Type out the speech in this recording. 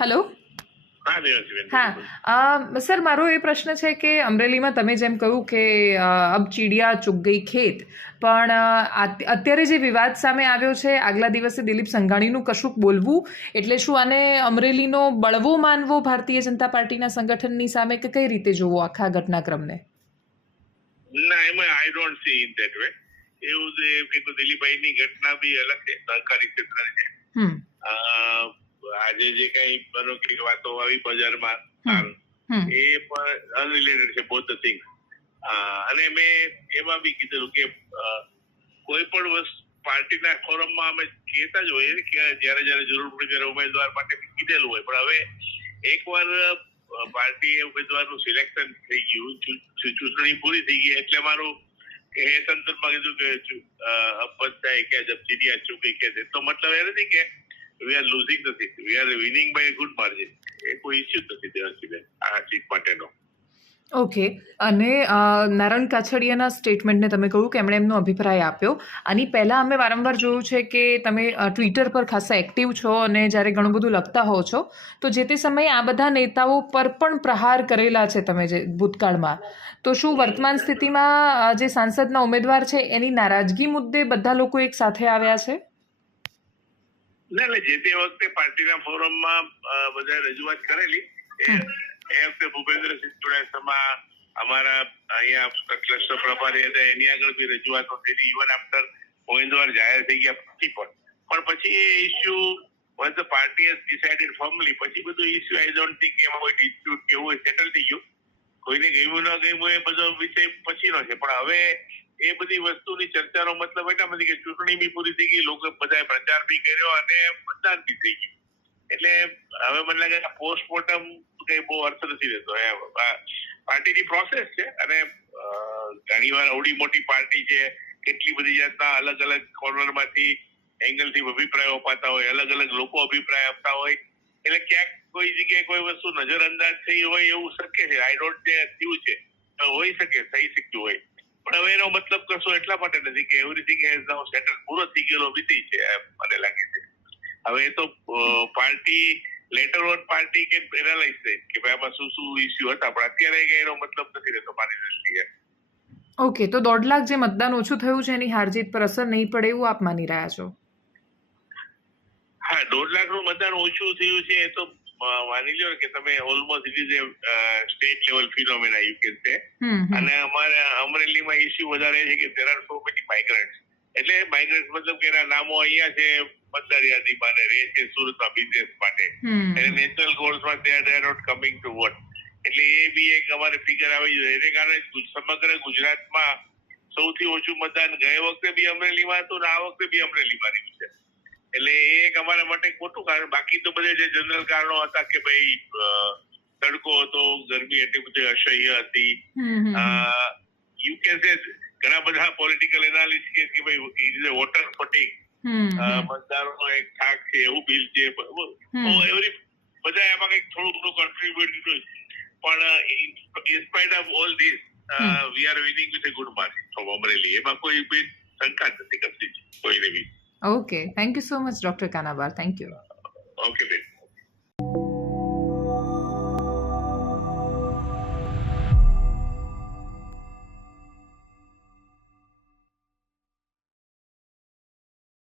Hello. હા દેવાંશીબેન, હા sir, મારો એ પ્રશ્ન છે કે અમરેલીમાં તમે જેમ કહ્યું કે અબ ચીડિયા ચુગ ગઈ ખેત, પણ અત્યારે જે વિવાદ સામે આવ્યો છે, આગલા દિવસે દિલીપ સંઘાણીનું કશુંક બોલવું, એટલે શું આને અમરેલીનો બળવો માનવો ભારતીય જનતા પાર્ટીના સંગઠનની સામે, કે કઈ રીતે જોવો આખા ઘટનાક્રમને? ના, એમાં I don't see in that way. એવું છે કે દિલીપભાઈની ઘટના બી અલગ છે, સહકારી ક્ષેત્ર છે. આજે જે કઈ બનો કે વાતો આવી બજારમાં એ પણ અનરિલેટેડ છે, બોથ ધ થિંગ. અને મેં એમાં બી કીધેલું કે કોઈ પણ વસ્તુ પાર્ટીના ફોરમમાં અમે કહેતા જ હોઈએ કે જયારે જયારે જરૂર પડે ત્યારે ઉમેદવાર માટે કીધેલું હોય, પણ હવે એકવાર પાર્ટી ઉમેદવારનું સિલેક્શન થઈ ગયું, ચૂંટણી પૂરી થઈ ગઈ, એટલે મારું એ સંદર્ભમાં કીધું કે અપત થાય કે જબ ચીડિયા ચૂકી કે તો મતલબ એ નથી કે વી આર લુઝિંગ નથી, we are winning by good margin. એ કોઈ ઇસ્યુ જ નથી દેવાંશીબેન આ સીટ માટેનો. ઓકે. અને નારણ કાછડિયાના સ્ટેટમેન્ટને તમે કહ્યું કે એમણે એમનો અભિપ્રાય આપ્યો. આની પહેલાં અમે વારંવાર જોયું છે કે તમે ટ્વિટર પર ખાસા એક્ટિવ છો અને જ્યારે ઘણું બધું લખતા હો છો, તો જે તે સમયે આ બધા નેતાઓ પર પણ પ્રહાર કરેલા છે તમે જે ભૂતકાળમાં. તો શું વર્તમાન સ્થિતિમાં જે સાંસદના ઉમેદવાર છે એની નારાજગી મુદ્દે બધા લોકો એક સાથે આવ્યા છે? ના, જે તે વખતે પાર્ટીના ફોરમમાં બધા રજૂઆત કરેલી એ વખતે ભૂપેન્દ્રસિંહ ચુડાસમા અમારા અહીંયા ક્લસ્ટર પ્રભારી હતા, એની આગળ બી રજૂઆતો થયેલી, ઇવન આફ્ટર ઉમેદવાર જાહેર થઈ ગયા પછી પણ પછી એ issue was the party has decided firmly, પછી બધું ઇસ્યુ આઈ ડોન્ટ થિંક એમાં કોઈ ડિસ્પ્યુટ કેવું હોય સેટલ થઈ ગયું. કોઈને ગમ્યું ન ગમ્યું એ બધો વિષય પછીનો છે, પણ હવે એ બધી વસ્તુની ચર્ચાનો મતલબ એટલા નથી કે ચૂંટણી બી પૂરી થઈ ગઈ, લોકો બધાએ પ્રચાર બી કર્યો અને મતદાન બી થઈ ગયું. એટલે હવે મને લાગે કે પોસ્ટમોર્ટમ કઈ બહુ અર્થ નથી રહેતો. પાર્ટીની પ્રોસેસ છે અને ઘણી વાર આવડી મોટી પાર્ટી છે, કેટલી બધી જાતના અલગ અલગ કોર્નરમાંથી એંગલથી અભિપ્રાયો અપાતા હોય, અલગ અલગ લોકો અભિપ્રાય આપતા હોય, એટલે ક્યાંક કોઈ જગ્યાએ કોઈ વસ્તુ નજરઅંદાજ થઈ હોય એવું શક્ય છે. આઈ ડોન્ટ સે થયું છે, હોઈ શકે, થઈ શક્યું હોય, પણ હવે એનો મતલબ કશો એટલા માટે નથી કે એવરીથિંગ હેઝ નાઉ સેટલ, પૂરો થઈ ગયેલો વિષય છે મને લાગે છે. હવે એ તો પાર્ટી લેટર ઓન પાર્ટી કે એનાલાઇઝ થાય કે ભાઈ આમાં શું શું ઇસ્યુ હતા, પણ અત્યારે એનો મતલબ નથી રહેતો મારી દ્રષ્ટિએ. ઓકે, તો 1.5 લાખ જે મતદાન ઓછું થયું છે એની હારજીત પર અસર નહીં પડે એવું આપ માની રહ્યા છો? હા, 1.5 લાખનું મતદાન ઓછું થયું છે એ તો માની લો કે તમે almost it is A state level phenomena you can say. અને અમારે અમરેલીમાં ઇસ્યુ વધારે છે કે there are so many migrants. એટલે માઇગ્રન્ટ્સ મતલબ કે એના નામો અહીંયા છે મતદાર યાદીમાં ને રહે છે સુરતમાં બિઝનેસ માટે, અને નેશનલ ગોલ્સમાં they are not coming to vote. એટલે એ બી એક અમારે ફિગર આવી જોઈએ. એને કારણે સમગ્ર ગુજરાતમાં સૌથી ઓછું મતદાન ગયે વખતે બી અમરેલીમાં હતું ને આ વખતે બી અમરેલીમાં રહ્યું છે. એટલે એ એક અમારા માટે ખોટું કારણ. બાકી તો બધે જે જનરલ કારણો હતા કે ભાઈ તડકો હતો, ગરમી એટલી બધી અસહ્ય હતી, યુ કેન સે ઘણા બધા પોલિટિકલ એનાલિસ્ટ કે ભાઈ it is a water fatigue, મતદારોનો એક થાક છે, એવું બિલ છે, એવરી બધા એમાં કંઈક થોડું ઘણું કોન્ટ્રીબ્યુટ કર્યું. પણ in spite of all this we are winning with a good margin from Amreli. એમાં કોઈ બી શંકા જ નથી કરતી કોઈને બી. Okay, thank you so much doctor Kanabar. Thank you. Okay બેન.